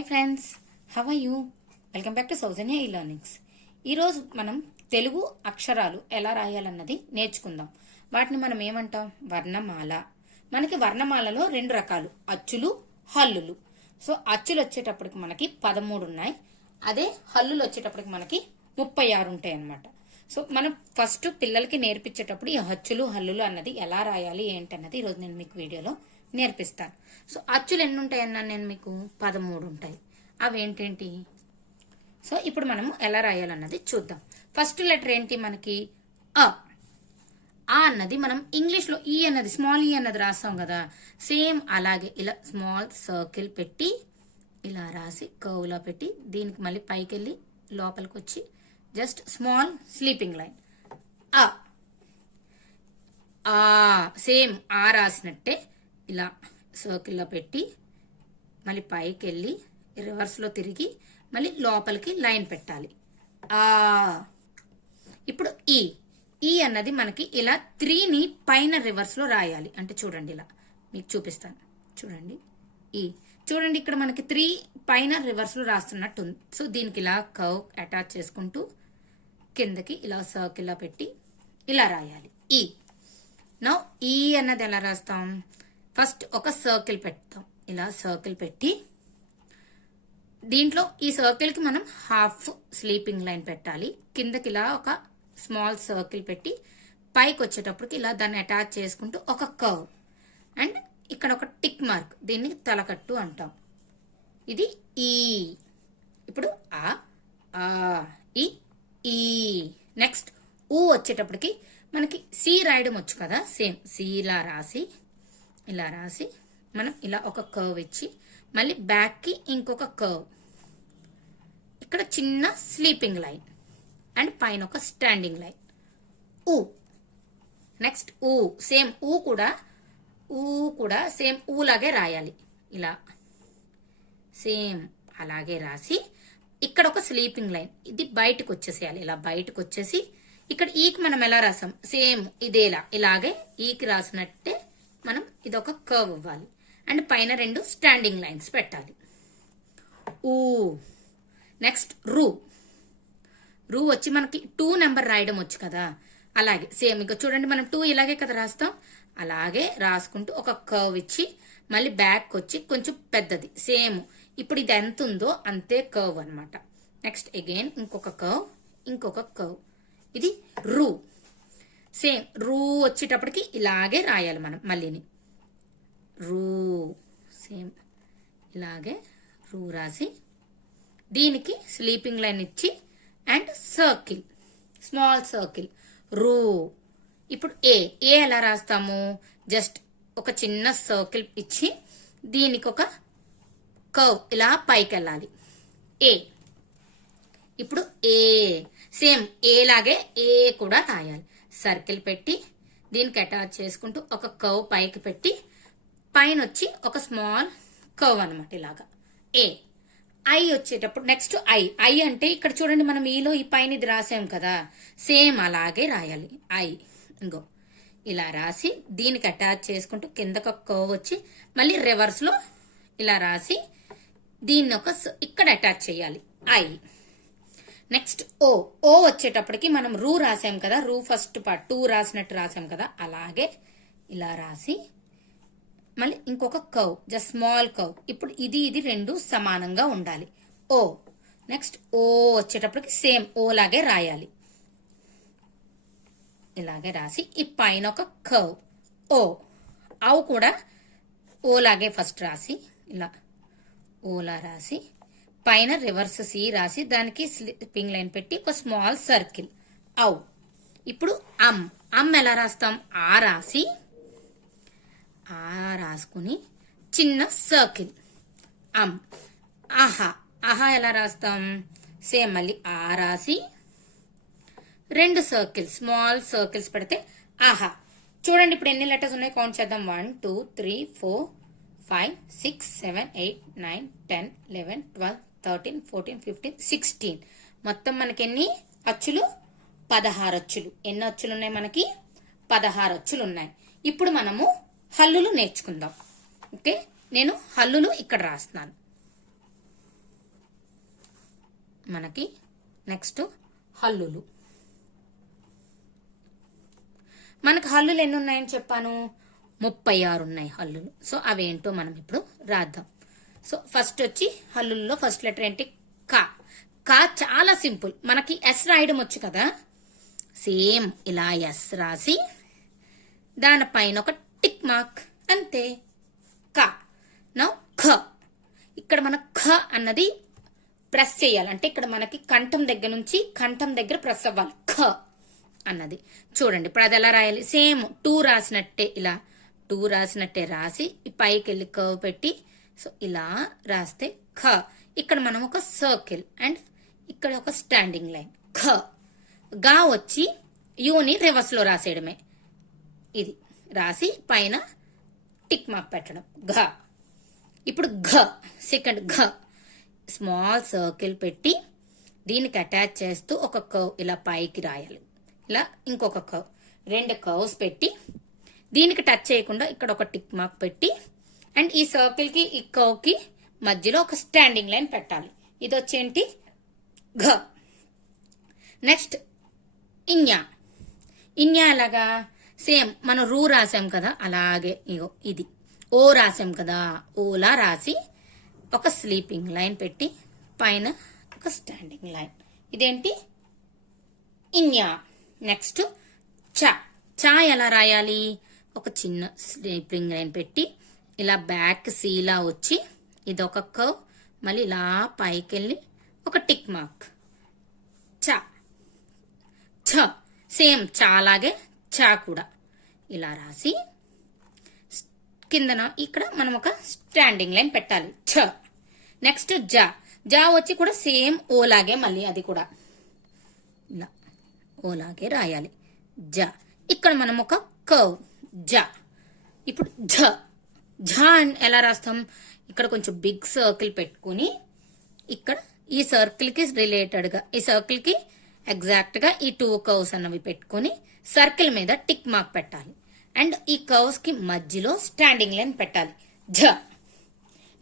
Hi friends how are you? Welcome back to Soujanya e learnings ఈరోజు మనం తెలుగు అక్షరాలు ఎలా రాయాలన్నది నేర్చుకుందాం. వాటిని మనం ఏమంటాం? వర్ణమాల. మనకి వర్ణమాలలో రెండు రకాలు అచ్చులు హల్లులు. సో అచ్చులు వచ్చేటప్పటికి మనకి పదమూడు ఉన్నాయి. అదే హల్లులు వచ్చేటప్పటికి మనకి ముప్పై ఆరు ఉంటాయి అన్నమాట సో మనం ఫస్ట్ పిల్లలకి నేర్పించేటప్పుడు ఈ హచ్చులు హల్లులు అన్నది ఎలా రాయాలి ఏంటన్నది ఈరోజు నేను మీకు వీడియోలో నేర్పిస్తాను. సో అచ్చులు ఎన్ని ఉంటాయి నేను మీకు పదమూడు ఉంటాయి. అవి ఏంటేంటి సో ఇప్పుడు మనము ఎలా రాయాలన్నది చూద్దాం. ఫస్ట్ లెటర్ ఏంటి మనకి? అ. ఆ అన్నది మనం ఇంగ్లీష్లో ఈ అన్నది స్మాల్ ఈ అన్నది రాస్తాం కదా. సేమ్ అలాగే ఇలా స్మాల్ సర్కిల్ పెట్టి ఇలా రాసి కౌలా పెట్టి దీనికి మళ్ళీ పైకి వెళ్ళి లోపలికి వచ్చి జస్ట్ స్మాల్ స్లీపింగ్ లైన్ ఆ. ఆ సేమ్ ఆ రాసినట్టే ఇలా సర్కిల్లో పెట్టి మళ్ళీ పైకి వెళ్ళి రివర్స్లో తిరిగి మళ్ళీ లోపలికి లైన్ పెట్టాలి. ఆ. ఇప్పుడు ఈ. ఈ అన్నది మనకి ఇలా త్రీని పైన రివర్స్లో రాయాలి. అంటే చూడండి ఇలా. మీకు చూపిస్తాను. చూడండి. ఈ. చూడండి ఇక్కడ మనకి త్రీ పైన రివర్స్లో రాస్తున్నట్టు ఉంది. సో దీనికి ఇలా కవ్ అటాచ్ చేసుకుంటూ కిందకి ఇలా సర్కిల్లా పెట్టి ఇలా రాయాలి. ఈ నా ఈ అన్నది ఎలా రాస్తాం? ఫస్ట్ ఒక సర్కిల్ పెడతాం. ఇలా సర్కిల్ పెట్టి దీంట్లో ఈ సర్కిల్కి మనం హాఫ్ స్లీపింగ్ లైన్ పెట్టాలి. కిందకి ఇలా ఒక స్మాల్ సర్కిల్ పెట్టి పైకి వచ్చేటప్పటికి ఇలా దాన్ని అటాచ్ చేసుకుంటూ ఒక కర్వ్ అండ్ ఇక్కడ ఒక టిక్ మార్క్ దీన్ని తలకట్టు అంటాం. ఇది ఈ ఇప్పుడు ఆ ఆ ఈ ఈ నెక్స్ట్ ఊ వచ్చేటప్పటికి మనకి సి రాయడం వచ్చు కదా సేమ్. సి ఇలా రాసి ఇలా రాసి మనం ఇలా ఒక కర్వ్ ఇచ్చి మళ్ళీ బ్యాక్కి ఇంకొక కర్వ్ ఇక్కడ చిన్న స్లీపింగ్ లైన్ అండ్ పైన ఒక స్టాండింగ్ లైన్ ఊ. నెక్స్ట్ ఊ. సేమ్ ఊ కూడా ఊ కూడా సేమ్ ఊ లాగే రాయాలి. ఇలా. సేమ్ అలాగే రాసి ఇక్కడ ఒక స్లీపింగ్ లైన్ ఇది బయటకు వచ్చేసేయాలి ఇలా బయటకు వచ్చేసి ఇక్కడ ఈకి మనం ఎలా రాసాం? సేమ్ ఇదేలా. ఇలాగే ఈకి రాసినట్టే మనం ఇది ఒక కర్వ్ ఇవ్వాలి. అండ్ పైన రెండు స్టాండింగ్ లైన్స్ పెట్టాలి. ఊ. నెక్స్ట్ రూ. రూ వచ్చి మనకి టూ నెంబర్ రాయడం వచ్చు కదా? అలాగే సేమ్ ఇంకా చూడండి మనం టూ ఇలాగే కదా రాస్తాం? అలాగే రాసుకుంటూ ఒక కర్వ్ ఇచ్చి మళ్ళీ బ్యాక్ వచ్చి కొంచెం పెద్దది. సేమ్ ఇప్పుడు ఇది ఎంత ఉందో అంతే కర్వ్ అనమాట నెక్స్ట్ అగైన్ ఇంకొక కర్వ్ ఇంకొక కర్వ్ ఇది రూ. సేమ్ రూ వచ్చేటప్పటికి ఇలాగే రాయాలి మనం మళ్ళీని. రూ సేమ్ ఇలాగే రూ రాసి దీనికి స్లీపింగ్ లైన్ ఇచ్చి అండ్ సర్కిల్ స్మాల్ సర్కిల్ రూ. ఇప్పుడు ఏ ఏ ఎలా రాస్తాము? జస్ట్ ఒక చిన్న సర్కిల్ ఇచ్చి దీనికి ఒక కర్వ్ ఇలా పైకి వెళ్ళాలి ఏ. ఇప్పుడు ఏ. సేమ్ ఏ లాగే ఏ కూడా రాయాలి సర్కిల్ పెట్టి దీనికి అటాచ్ చేసుకుంటూ ఒక కవ్ పైకి పెట్టి పైన వచ్చి ఒక స్మాల్ కవ్ అనమాట ఇలాగా. ఏ. ఐ వచ్చేటప్పుడు నెక్స్ట్ ఐ. ఐ అంటే ఇక్కడ చూడండి మనం ఈలో ఈ పైన ఇది రాసాం కదా. సేమ్ అలాగే రాయాలి. ఐ. ఇంకో. ఇలా రాసి దీనికి అటాచ్ చేసుకుంటూ కిందకు ఒక కవ్ వచ్చి మళ్ళీ రివర్స్లో ఇలా రాసి దీన్ని ఒక స- ఇక్కడ అటాచ్ చేయాలి. ఐ నెక్స్ట్ ఓ ఓ వచ్చేటప్పటికి మనం రూ రాసాం కదా రూ ఫస్ట్ పార్ట్ టూ రాసినట్టు రాసాం కదా అలాగే ఇలా రాసి మళ్ళీ ఇంకొక కవ్ జస్ట్ స్మాల్ కవ్ ఇప్పుడు ఇది ఇది రెండు సమానంగా ఉండాలి. ఓ నెక్స్ట్ ఓ వచ్చేటప్పటికి సేమ్ ఓ లాగే రాయాలి. ఇలాగే రాసి ఈ పైన ఒక కవ్ ఓ అవు కూడా ఓలాగే ఫస్ట్ రాసి ఇలా ఓలా రాసి పైన రివర్స్ సి రాసి దానికి స్లిప్పింగ్ లైన్ పెట్టి ఒక స్మాల్ సర్కిల్. ఔ. ఇప్పుడు అమ్ అమ్ ఎలా రాస్తాం? ఆ రాసి ఆ రాసుకుని చిన్న సర్కిల్. అమ్ ఆహా. ఆహా ఎలా రాస్తాం? సేమ్ మళ్ళీ ఆ రాసి రెండు సర్కిల్స్ స్మాల్ సర్కిల్స్ పెడితే ఆహా. చూడండి ఇప్పుడు ఎన్ని లెటర్స్ ఉన్నాయి? కౌంట్ చేద్దాం. One two three four five six seven eight nine ten eleven twelve thirteen fourteen fifteen sixteen మొత్తం మనకి ఎన్ని అచ్చులు? పదహారు అచ్చులు. ఎన్ని అచ్చులు ఉన్నాయి మనకి? పదహారు అచ్చులు ఉన్నాయి ఇప్పుడు మనము హల్లులు నేర్చుకుందాం. ఓకే? నేను హల్లులు ఇక్కడ రాస్తున్నాను. మనకి నెక్స్ట్ హల్లులు. మనకు హల్లులు ఎన్ని ఉన్నాయని చెప్పాను? ముప్పై ఆరు ఉన్నాయి హల్లులు. సో అవేంటో మనం ఇప్పుడు రాద్దాం. సో ఫస్ట్ వచ్చి హల్లుల్లో ఫస్ట్ లెటర్ ఏంటి? కా. కా చాలా సింపుల్. మనకి ఎస్ రాయడం వచ్చు కదా? సేమ్ ఇలా ఎస్ రాసి దానిపైన ఒక టిక్ మార్క్. అంతే. క. నౌ ఖ ఇక్కడ మన ఖ అన్నది ప్రెస్ చేయాలి. అంటే ఇక్కడ మనకి కంఠం దగ్గర నుంచి కంఠం దగ్గర ప్రెస్ అవ్వాలి. ఖ అన్నది. చూడండి ఇప్పుడు అది ఎలా రాయాలి? సేమ్ టూ రాసినట్టే ఇలా. టూ రాసినట్టే రాసి పైకి వెళ్ళి కర్వ్ పెట్టి సో ఇలా రాస్తే ఖ ఇక్కడ మనం ఒక సర్కిల్ అండ్ ఇక్కడ ఒక స్టాండింగ్ లైన్. ఖ గా వచ్చి యూని రివర్స్లో రాసేయడమే. ఇది రాసి పైన టిక్ మార్క్ పెట్టడం. ఘ. ఇప్పుడు ఘ. సెకండ్ ఘ. స్మాల్ సర్కిల్ పెట్టి దీనికి అటాచ్ చేస్తూ ఒక కవ్ ఇలా పైకి రాయాలి. ఇలా ఇంకొక కవ్ రెండు కవ్స్ పెట్టి దీనికి టచ్ చేయకుండా ఇక్కడ ఒక టిక్ మార్క్ పెట్టి అండ్ ఈ సర్కిల్కి ఈ కౌకి మధ్యలో ఒక స్టాండింగ్ లైన్ పెట్టాలి. ఇది వచ్చేంటి? ఘ. నెక్స్ట్ ఇన్యా. ఇన్యా ఎలాగా? సేమ్ మనం రూ రాసాం కదా అలాగే ఇగో ఇది. ఓ రాసాం కదా ఓలా రాసి ఒక స్లీపింగ్ లైన్ పెట్టి పైన ఒక స్టాండింగ్ లైన్ ఇదేంటి? ఇన్యా. నెక్స్ట్ చ. చా ఎలా రాయాలి? ఒక చిన్న స్లీపింగ్ లైన్ పెట్టి ఇలా బ్యాక్ సీలా వచ్చి ఇది ఒక కవ్ మళ్ళీ ఇలా పైకి వెళ్ళి ఒక టిక్ మార్క్. చ. ఛ సేమ్ చాలాగే చా కూడా. ఇలా రాసి కిందన ఇక్కడ మనం ఒక స్టాండింగ్ లైన్ పెట్టాలి. ఛ నెక్స్ట్ జ. జా వచ్చి కూడా సేమ్ ఓలాగే మళ్ళీ అది కూడా. ఇలా ఓలాగే రాయాలి. జ. ఇక్కడ మనం ఒక కర్వ్. జ. ఇప్పుడు ఝ. ఝ అని ఎలా రాస్తాం? ఇక్కడ కొంచెం బిగ్ సర్కిల్ పెట్టుకుని ఇక్కడ ఈ సర్కిల్కి రిలేటెడ్గా ఈ సర్కిల్కి ఎగ్జాక్ట్గా ఈ టూ కర్వ్స్ అన్నవి పెట్టుకుని సర్కిల్ మీద టిక్ మార్క్ పెట్టాలి. అండ్ ఈ కర్వ్స్ మధ్యలో స్టాండింగ్ లైన్ పెట్టాలి. ఝ.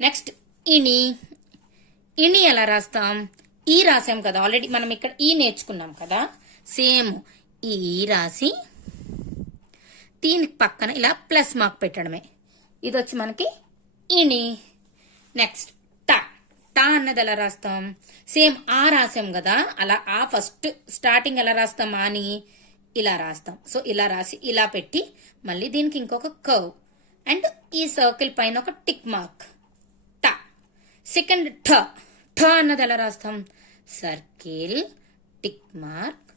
నెక్స్ట్ ఇని. ఇని ఎలా రాస్తాం? ఈ రాసాం కదా ఆల్రెడీ మనం ఇక్కడ ఈ నేర్చుకున్నాం కదా. సేమ్ ఈ రాసి దీనికి పక్కన ఇలా ప్లస్ మార్క్ పెట్టడమే. ఇది వచ్చి మనకి ఇని నెక్స్ట్ టా. టా అన్నది ఎలా రాస్తాం? సేమ్ ఆ రాసాం కదా అలా ఆ ఫస్ట్ స్టార్టింగ్ ఎలా రాస్తాం? అని ఇలా రాస్తాం. సో ఇలా రాసి ఇలా పెట్టి మళ్ళీ దీనికి ఇంకొక కర్వ్ అండ్ ఈ సర్కిల్ పైన ఒక టిక్ మార్క్. టా. సెకండ్ ఠ. ఠ అన్నది ఎలా రాస్తాం? సర్కిల్ టిక్ మార్క్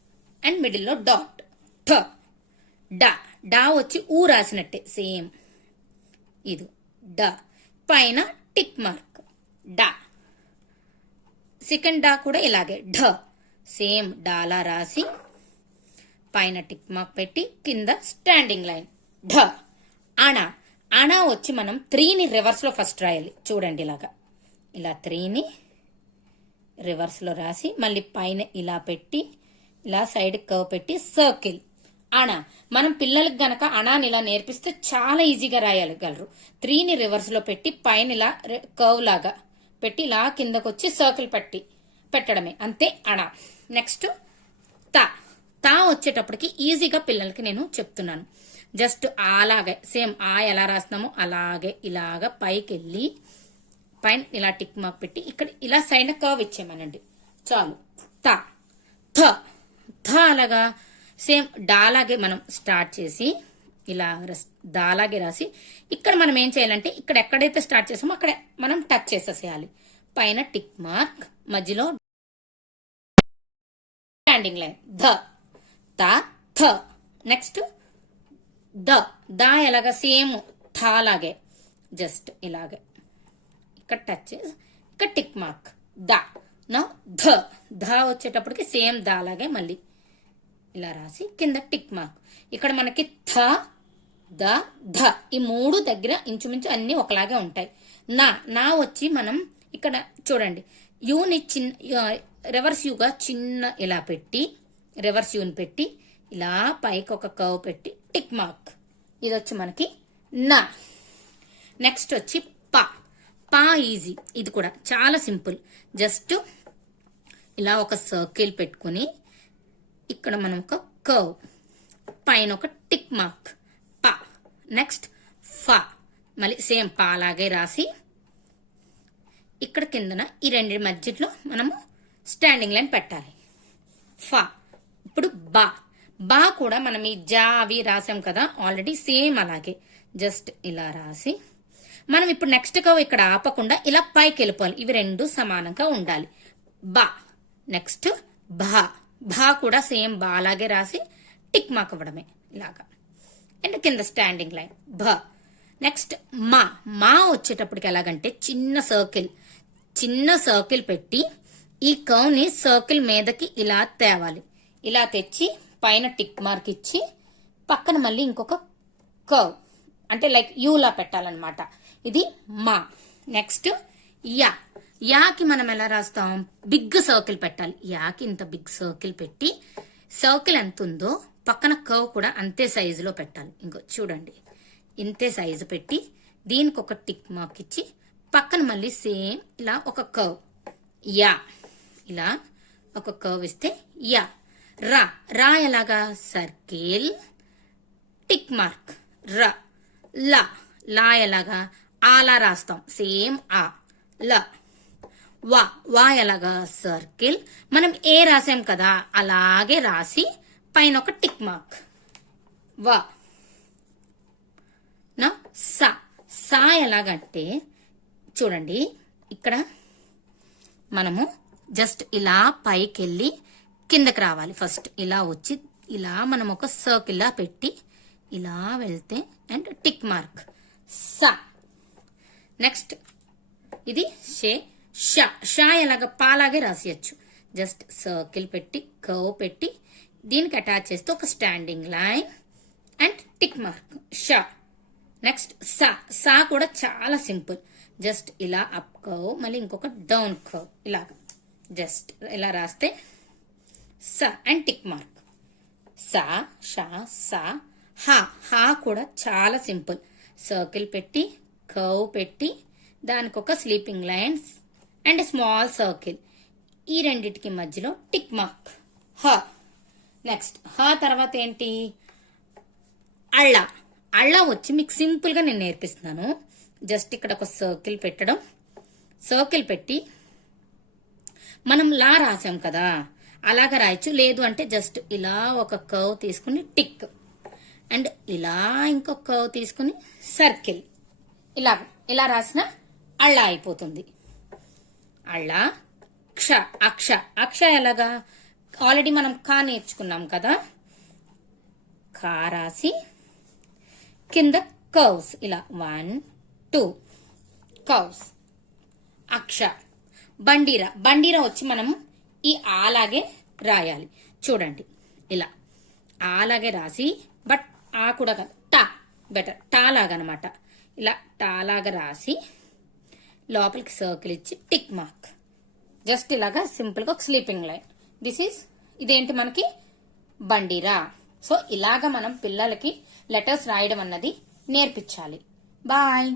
అండ్ మిడిల్లో డాట్. ఠ. డా. డా వచ్చి ఊ రాసినట్టే సేమ్. ఇది డా. పైన టిక్ మార్క్. డా. సెకండ్ డా కూడా ఇలాగే ఢ. సేమ్ డాలా రాసి పైన టిక్ మార్క్ పెట్టి కింద స్టాండింగ్ లైన్ ఢ. అణ. అణ వచ్చి మనం త్రీని రివర్స్లో ఫస్ట్ రాయాలి చూడండి ఇలాగా. ఇలా త్రీని రివర్స్లో రాసి మళ్ళీ పైన ఇలా పెట్టి ఇలా సైడ్ కర్వ్ పెట్టి సర్కిల్. అణ. మనం పిల్లలకు గనక అణాని ఇలా నేర్పిస్తే చాలా ఈజీగా రాయగలరు. త్రీని రివర్స్లో పెట్టి పైన ఇలా కర్వ్ లాగా పెట్టి ఇలా కిందకు వచ్చి సర్కిల్ పెట్టి పెట్టడమే. అంతే అణ. నెక్స్ట్ తా. తా వచ్చేటప్పటికి ఈజీగా పిల్లలకి నేను చెప్తున్నాను. జస్ట్ అలాగే సేమ్ ఆ ఎలా రాస్తున్నామో అలాగే ఇలాగా పైకి వెళ్ళి పైన ఇలా టిక్ మార్క్ పెట్టి ఇక్కడ ఇలా సైడ్ కర్వ్ ఇచ్చేయమనండి. చాలు. త. థ. థ అలాగా సేమ్ డాలాగే మనం స్టార్ట్ చేసి ఇలా రస్- దాలాగే రాసి ఇక్కడ మనం ఏం చేయాలంటే ఇక్కడ ఎక్కడైతే స్టార్ట్ చేసామో అక్కడ మనం టచ్ చేసేసేయాలి. పైన టిక్ మార్క్ మధ్యలో స్టాండింగ్ లైన్ ధ త థ. నెక్స్ట్ ద. ద ఎలాగ సేమ్ థ లాగే జస్ట్ ఇలాగే. ఇక్కడ టచ్ చేసి ఇక్కడ టిక్ మార్క్. ద. నా ధ. ధ వచ్చేటప్పటికి సేమ్ దా లాగే మళ్ళీ. ఇలా రాసి కింద టిక్ మార్క్. ఇక్కడ మనకి థ ద ధ. ఈ మూడు దగ్గర ఇంచుమించు అన్నీ ఒకలాగే ఉంటాయి. నా నా వచ్చి మనం ఇక్కడ చూడండి. యూని చిన్న రివర్స్ యూగా చిన్న ఇలా పెట్టి రివర్స్ యూని పెట్టి ఇలా పైకి ఒక కవ్ పెట్టి టిక్ మార్క్. ఇది వచ్చి మనకి నా. నెక్స్ట్ వచ్చి పా. పా ఈజీ. ఇది కూడా చాలా సింపుల్. జస్ట్ ఇలా ఒక సర్కిల్ పెట్టుకుని ఇక్కడ మనం ఒక కర్వ్ పైన ఒక టిక్ మార్క్ ప. నెక్స్ట్ ఫ. మళ్ళీ సేమ్ పా లాగే రాసి ఇక్కడ కిందన ఈ రెండు మధ్యలో మనము స్టాండింగ్ లైన్ పెట్టాలి. ఫ. ఇప్పుడు బా. బా కూడా మనం ఈ జా అవి రాసాం కదా ఆల్రెడీ సేమ్ అలాగే. జస్ట్ ఇలా రాసి మనం ఇప్పుడు నెక్స్ట్ కవ్ ఇక్కడ ఆపకుండా ఇలా పైకి వెళ్ళిపోవాలి. ఇవి రెండు సమానంగా ఉండాలి. బా. నెక్స్ట్ భా భా కూడా సేమ్ బా అలాగే రాసి టిక్ మార్క్ ఇవ్వడమే ఇలాగా. అండ్ కింద స్టాండింగ్ లైన్ భ. నెక్స్ట్ మా. మా వచ్చేటప్పటికి ఎలాగంటే చిన్న సర్కిల్ చిన్న సర్కిల్ పెట్టి ఈ కవ్ని సర్కిల్ మీదకి ఇలా తేవాలి. ఇలా తెచ్చి పైన టిక్ మార్క్ ఇచ్చి పక్కన మళ్ళీ ఇంకొక కర్వ్ అంటే లైక్ యూలా పెట్టాలన్నమాట. ఇది మా. Next yeah. యాకి మనం ఎలా రాస్తాం? బిగ్ సర్కిల్ పెట్టాలి. యాకి ఇంత బిగ్ సర్కిల్ పెట్టి సర్కిల్ ఎంత ఉందో పక్కన కర్వ్ కూడా అంతే సైజులో పెట్టాలి. ఇంకో చూడండి. ఇంతే సైజు పెట్టి దీనికి ఒక టిక్ మార్క్ ఇచ్చి పక్కన మళ్ళీ సేమ్ ఇలా ఒక కర్వ్. యా. ఇలా ఒక కర్వ్ ఇస్తే యా. రా. రా ఎలాగా? Circle tick mark. ర. ల. లా ఎలాగా? ఆలా రాస్తాం. సేమ్ ఆ. ల. వా వా ఎలాగా సర్కిల్ మనం ఏ రాసాం కదా అలాగే రాసి పైన ఒక టిక్ మార్క్ వా. నా సా. సా ఎలాగంటే చూడండి ఇక్కడ మనము జస్ట్ ఇలా పైకి వెళ్ళి కిందకి రావాలి. ఫస్ట్ ఇలా వచ్చి ఇలా మనం ఒక సర్కిల్లా పెట్టి ఇలా వెళ్తే అండ్ టిక్ మార్క్ సా. నెక్స్ట్ ఇది షే షా షా ఎలాగ పాలాగే రాసేయచ్చు. జస్ట్ సర్కిల్ పెట్టి కర్వ్ పెట్టి దీనికి అటాచ్ చేస్తే ఒక standing line and tick mark. Shah. Next సా. సా కూడా చాలా సింపుల్. జస్ట్ ఇలా అప్ కర్వ్ మళ్ళీ ఇంకొక డౌన్ కర్వ్. ఇలాగ. జస్ట్ ఇలా రాస్తే స అండ్ టిక్ మార్క్. సా షా సా. హా. హా కూడా చాలా సింపుల్. సర్కిల్ పెట్టి కర్వ్ పెట్టి దానికి ఒక sleeping lines and small circle. ఈ రెండిటికి మధ్యలో టిక్ మార్క్. హ. నెక్స్ట్. హ తర్వాత ఏంటి? అళ్ళ. అళ్ళ వచ్చి మీకు సింపుల్గా నేను నేర్పిస్తున్నాను. జస్ట్ ఇక్కడ ఒక సర్కిల్ పెట్టడం. సర్కిల్ పెట్టి మనం లా రాసాం కదా. అలాగ రాయొచ్చు. లేదు అంటే జస్ట్ ఇలా ఒక కర్వ్ తీసుకుని టిక్. అండ్ ఇలా ఇంకొక కర్వ్ తీసుకుని సర్కిల్. ఇలా ఇలా రాసిన అళ్ళ అయిపోతుంది. అళ్ళ క్ష అక్ష. అక్ష ఎలాగా? ఆల్రెడీ మనం కా నేర్చుకున్నాం కదా? కా రాసి కింద కౌస్ ఇలా వన్ టూ కౌస్ అక్ష. బండిరా. బండిరా వచ్చి మనం ఈ ఆలాగే రాయాలి. చూడండి. ఇలా ఆలాగే రాసి బట్ ఆ కూడా కాదు టా. బెటర్ టా లాగా అనమాట ఇలా టాలాగా రాసి లోపలికి సర్కిల్ ఇచ్చి టిక్ మార్క్ జస్ట్ ఇలాగా సింపుల్గా ఒక స్లీపింగ్ లైన్ దిస్ ఈస్ ఇదేంటి మనకి? బండిరా. సో ఇలాగా మనం పిల్లలకి లెటర్స్ రాయడం అన్నది నేర్పించాలి. బాయ్